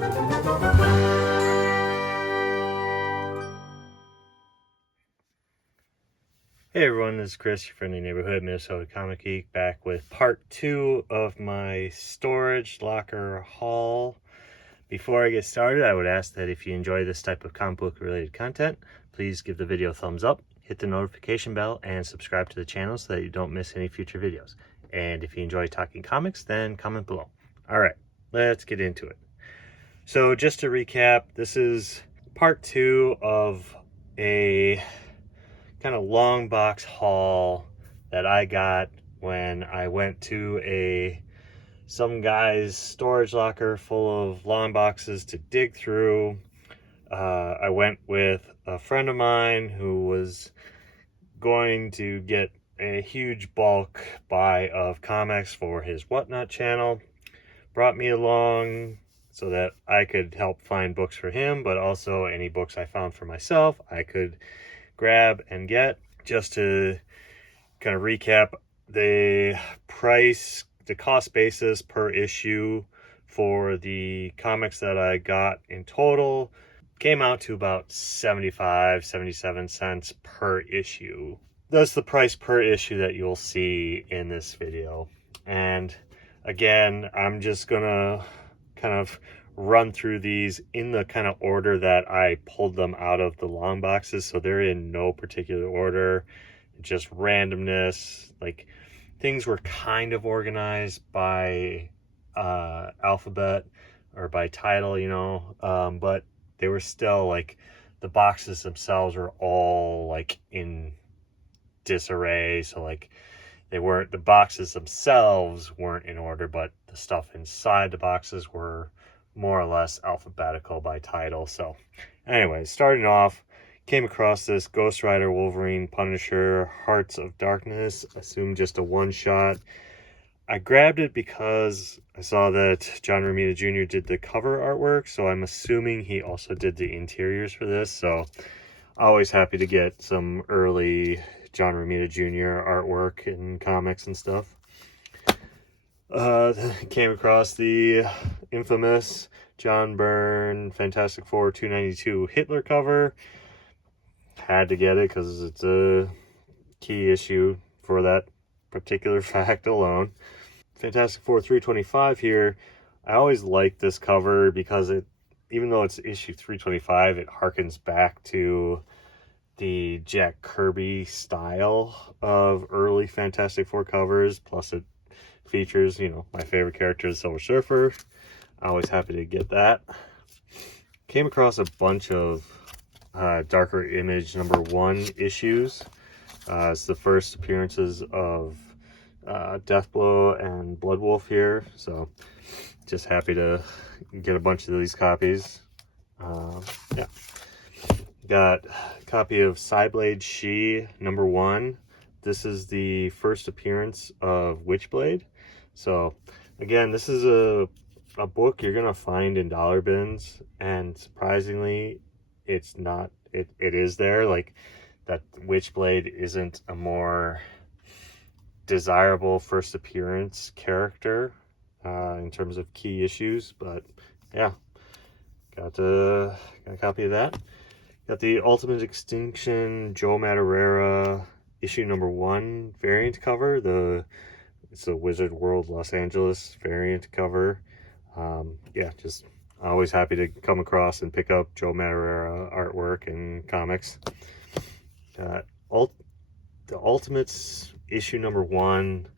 Hey everyone, this is Chris, your friendly neighborhood Minnesota comic geek, back with part 2 of my storage locker haul. Before I get started, I would ask that if you enjoy this type of comic book related content, please give the video a thumbs up, hit the notification bell, and subscribe to the channel so that you don't miss any future videos. And if you enjoy talking comics, then comment below. Alright, let's get into it. So just to recap, this is part 2 of a kind of long box haul that I got when I went to some guy's storage locker full of long boxes to dig through. I went with a friend of mine who was going to get a huge bulk buy of comics for his Whatnot channel. Brought me along so that I could help find books for him, but also any books I found for myself I could grab and get. Just to kind of recap, the cost basis per issue for the comics that I got in total came out to about 77 cents per issue. That's the price per issue that you'll see in this video. And again, I'm just gonna kind of run through these in the kind of order that I pulled them out of the long boxes, so they're in no particular order, just randomness. Like, things were kind of organized by alphabet or by title, you know, but they were still like, the boxes themselves were all like in disarray. So like, the boxes themselves weren't in order, but the stuff inside the boxes were more or less alphabetical by title. So anyway, starting off, came across this Ghost Rider, Wolverine, Punisher, Hearts of Darkness, assume just a one-shot. I grabbed it because I saw that John Romita Jr. did the cover artwork, so I'm assuming he also did the interiors for this. So always happy to get some early John Romita Jr. artwork in comics and stuff. Came across the infamous John Byrne Fantastic Four 292 Hitler cover. Had to get it because it's a key issue for that particular fact alone. Fantastic Four 325 here. I always like this cover because even though it's issue 325, it harkens back to the Jack Kirby style of early Fantastic Four covers. Plus it features, you know, my favorite character, the Silver Surfer. Always happy to get that. Came across a bunch of Darker Image #1 issues. It's the first appearances of Deathblow and Bloodwolf here, so just happy to get a bunch of these copies. Yeah, got a copy of Cyblade She #1. This is the first appearance of Witchblade. So again, this is a book you're gonna find in dollar bins, and surprisingly it is there. Like, that Witchblade isn't a more desirable first appearance character in terms of key issues, but yeah, got a copy of that. Got the Ultimate Extinction Joe Madureira issue #1 variant cover. It's a Wizard World Los Angeles variant cover. Yeah, just always happy to come across and pick up Joe Madureira artwork and comics. The Ultimates issue #1.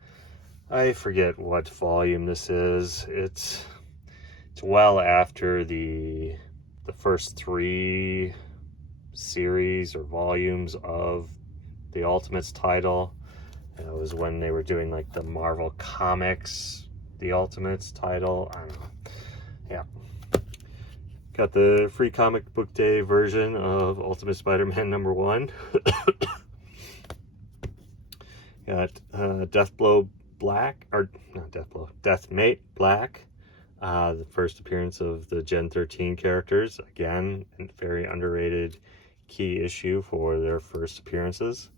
I forget what volume this is. It's well after the first 3 series or volumes of the Ultimates title. And it was when they were doing like the Marvel Comics, the Ultimates title. I don't know. Yeah. Got the free comic book day version of Ultimate Spider-Man #1. Got Deathblow Black, or not Deathblow, Deathmate Black. The first appearance of the Gen 13 characters. Again, a very underrated key issue for their first appearances.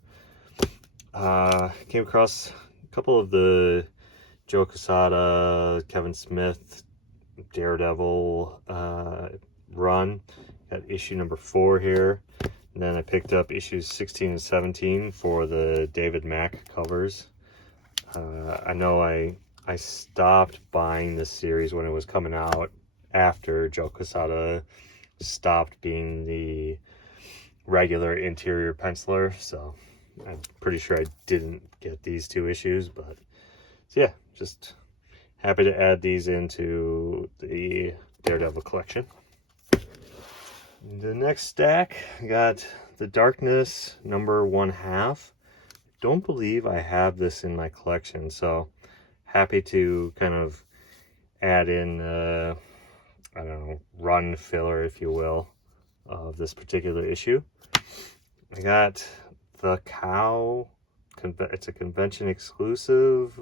Came across a couple of the Joe Quesada, Kevin Smith Daredevil run. Got issue number 4 here. And then I picked up issues 16 and 17 for the David Mack covers. I know I stopped buying this series when it was coming out after Joe Quesada stopped being the regular interior penciler, so I'm pretty sure I didn't get these 2 issues, but so yeah, just happy to add these into the Daredevil collection. The next stack, I got The Darkness number 1/2. Don't believe I have this in my collection, so happy to kind of add in I don't know, run filler, if you will, of this particular issue. I got The Cow. It's a convention exclusive.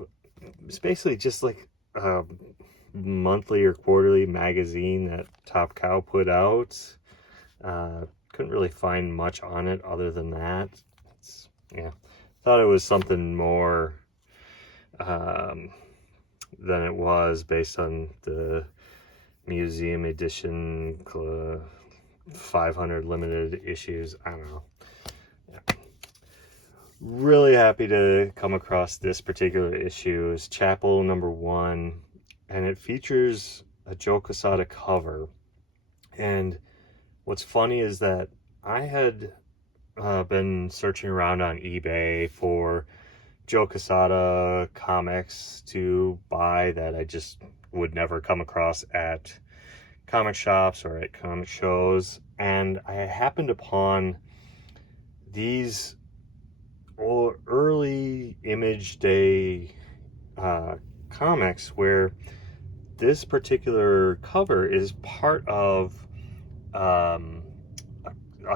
It's basically just like a monthly or quarterly magazine that Top Cow put out. Couldn't really find much on it other than that. Yeah, thought it was something more than it was based on the museum edition 500 limited issues. I don't know. Yeah. Really happy to come across this particular issue. It's Chapel number 1, and it features a Joe Quesada cover. And what's funny is that I had been searching around on eBay for Joe Quesada comics to buy that I just would never come across at comic shops or at comic shows, and I happened upon these early Image Day comics where this particular cover is part of a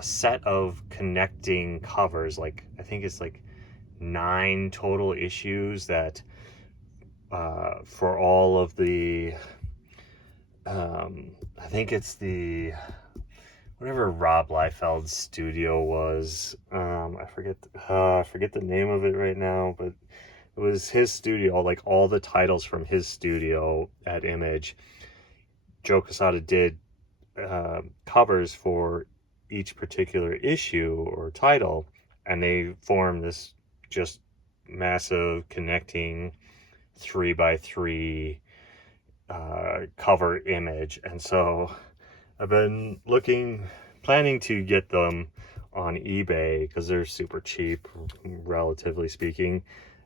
set of connecting covers. Like, I think it's like 9 total issues that for all of the I think it's the whatever Rob Liefeld's studio was. I forget the name of it right now, but it was his studio. Like, all the titles from his studio at Image, Joe Quesada did covers for each particular issue or title, and they formed this just massive connecting 3x3 cover image. And so I've been planning to get them on eBay because they're super cheap, relatively speaking.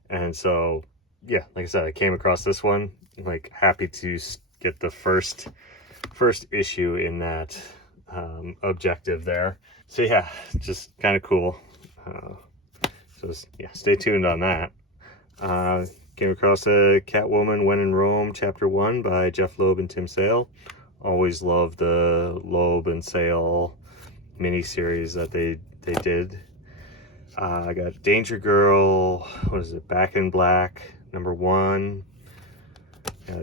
And so yeah, like I said, I came across this one, like, happy to get the first issue in that objective there. So yeah, just kind of cool. So yeah, stay tuned on that. Came across a Catwoman When in Rome Chapter 1 by Jeff Loeb and Tim Sale. Always loved the Loeb and Sale miniseries that they did. I got Danger Girl, what is it, Back in Black number 1.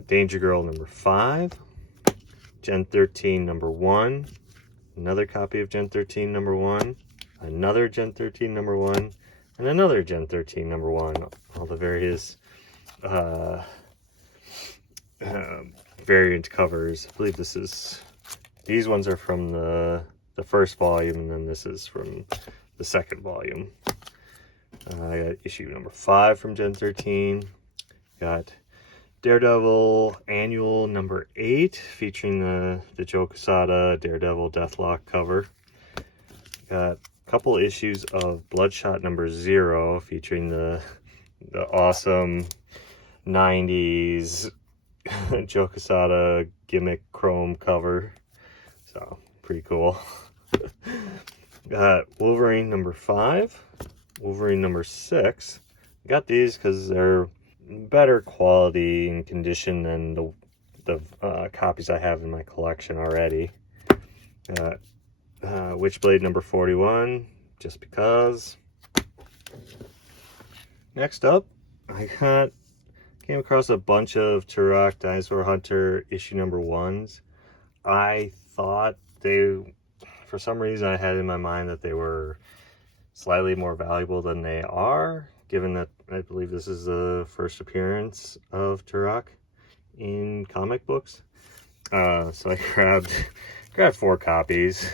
Danger Girl number 5. Gen 13 number 1. Another copy of Gen 13 number 1. Another Gen 13 number 1. And another Gen 13 number 1. All the various variant covers. I believe these ones are from the first volume, and then this is from the second volume. I got issue number 5 from Gen 13. Got Daredevil Annual number 8, featuring the Joe Quesada Daredevil Deathlock cover. Got a couple issues of Bloodshot number 0, featuring the awesome 90s Joe Quesada gimmick chrome cover. So, pretty cool. Got Wolverine number 5, Wolverine number 6. Got these because they're better quality and condition than the copies I have in my collection already. Witchblade number 41, just because. Next up, I came across a bunch of Turok Dinosaur Hunter issue number 1s. I thought for some reason I had in my mind that they were slightly more valuable than they are, given that I believe this is the first appearance of Turok in comic books. So I grabbed 4 copies.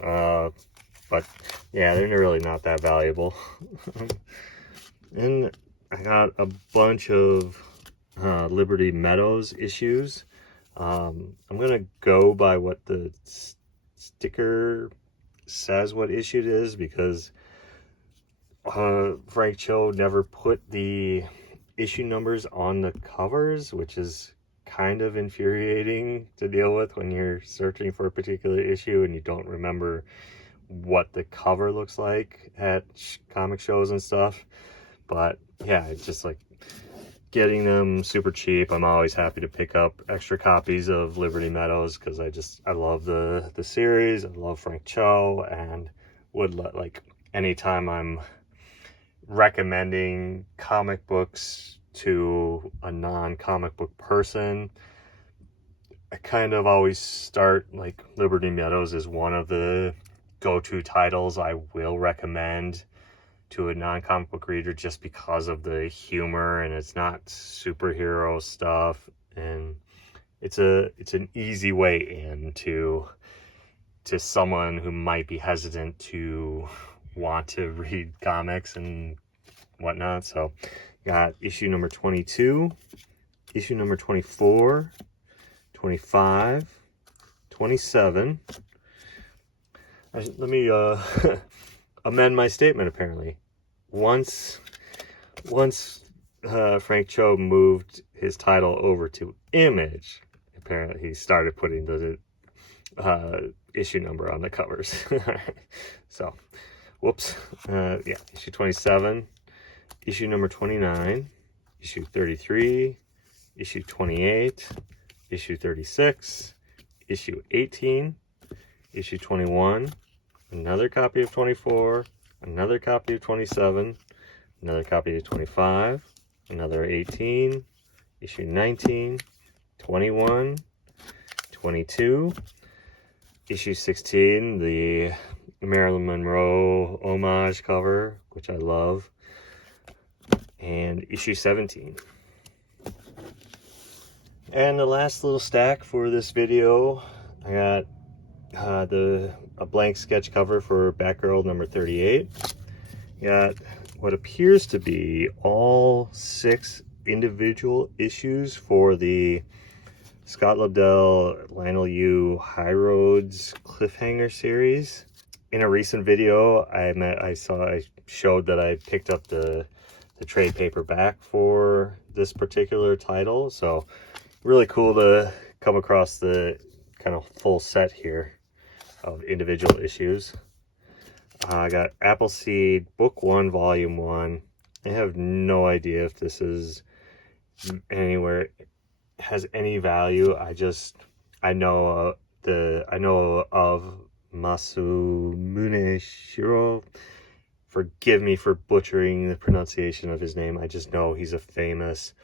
But yeah, they're really not that valuable. And I got a bunch of Liberty Meadows issues. I'm gonna go by what the sticker says what issue it is, because Frank Cho never put the issue numbers on the covers, which is kind of infuriating to deal with when you're searching for a particular issue and you don't remember what the cover looks like at comic shows and stuff. But yeah, it's just like getting them super cheap. I'm always happy to pick up extra copies of Liberty Meadows because I love the series. I love Frank Cho, and would like anytime I'm recommending comic books to a non-comic book person, I kind of always start like Liberty Meadows is one of the go-to titles I will recommend to a non-comic book reader, just because of the humor, and it's not superhero stuff, and it's an easy way in to someone who might be hesitant to want to read comics and whatnot. So got issue number 22, issue number 24, 25, 27. Let me amend my statement. Apparently, once Frank Cho moved his title over to Image, apparently he started putting the issue number on the covers. So, whoops. Yeah, issue 27, issue number 29, issue 33, issue 28, issue 36, issue 18, issue 21, another copy of 24, another copy of 27, another copy of 25, another 18, issue 19, 21, 22, issue 16, the Marilyn Monroe homage cover, which I love, and issue 17. And the last little stack for this video, I got a blank sketch cover for Batgirl number 38. Got what appears to be all 6 individual issues for the Scott Lobdell, Lionel Yu, High Roads Cliffhanger series. In a recent video, I showed that I picked up the trade paperback for this particular title. So really cool to come across the kind of full set here of individual issues. I got Appleseed Book 1 Volume 1. I have no idea if this is anywhere has any value. I know of Masamune Shiro. Forgive me for butchering the pronunciation of his name. I just know he's a famous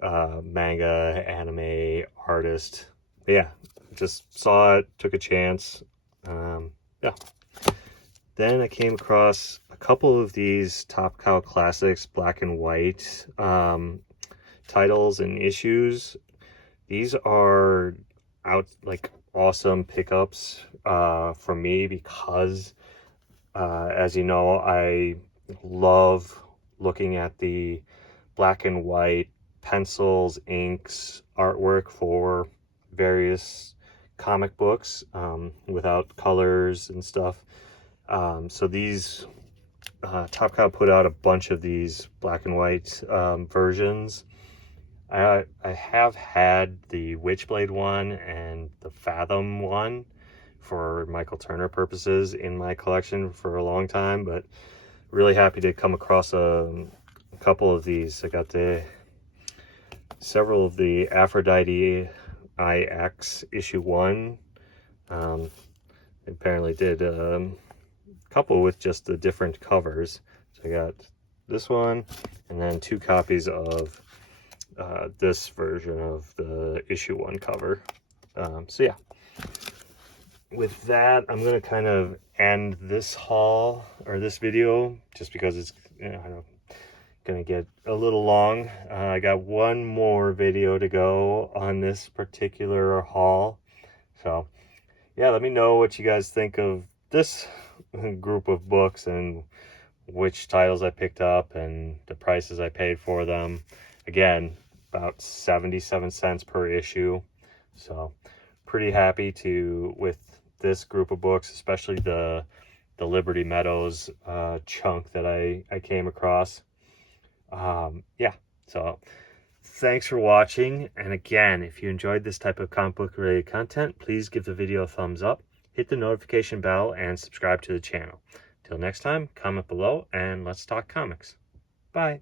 manga anime artist. But yeah, just saw it, took a chance. Yeah. Then I came across a couple of these Top Cow Classics black and white titles and issues. These are awesome pickups for me because as you know, I love looking at the black and white pencils, inks, artwork for various comic books without colors and stuff. So these Top Cow put out a bunch of these black and white versions. I have had the Witchblade one and the Fathom one for Michael Turner purposes in my collection for a long time, but really happy to come across a couple of these. I got several of the Aphrodite IX issue 1. Apparently did a couple with just the different covers. So I got this one and then 2 copies of this version of the issue 1 cover. So yeah, with that, I'm going to kind of end this haul or this video just because it's, I don't know, gonna get a little long. I got one more video to go on this particular haul. So yeah, let me know what you guys think of this group of books and which titles I picked up and the prices I paid for them. Again, about 77 cents per issue. So pretty happy with this group of books, especially the Liberty Meadows chunk that I came across. Yeah, so thanks for watching. And again, if you enjoyed this type of comic book related content, please give the video a thumbs up, hit the notification bell, and subscribe to the channel. Till next time, comment below and let's talk comics. Bye.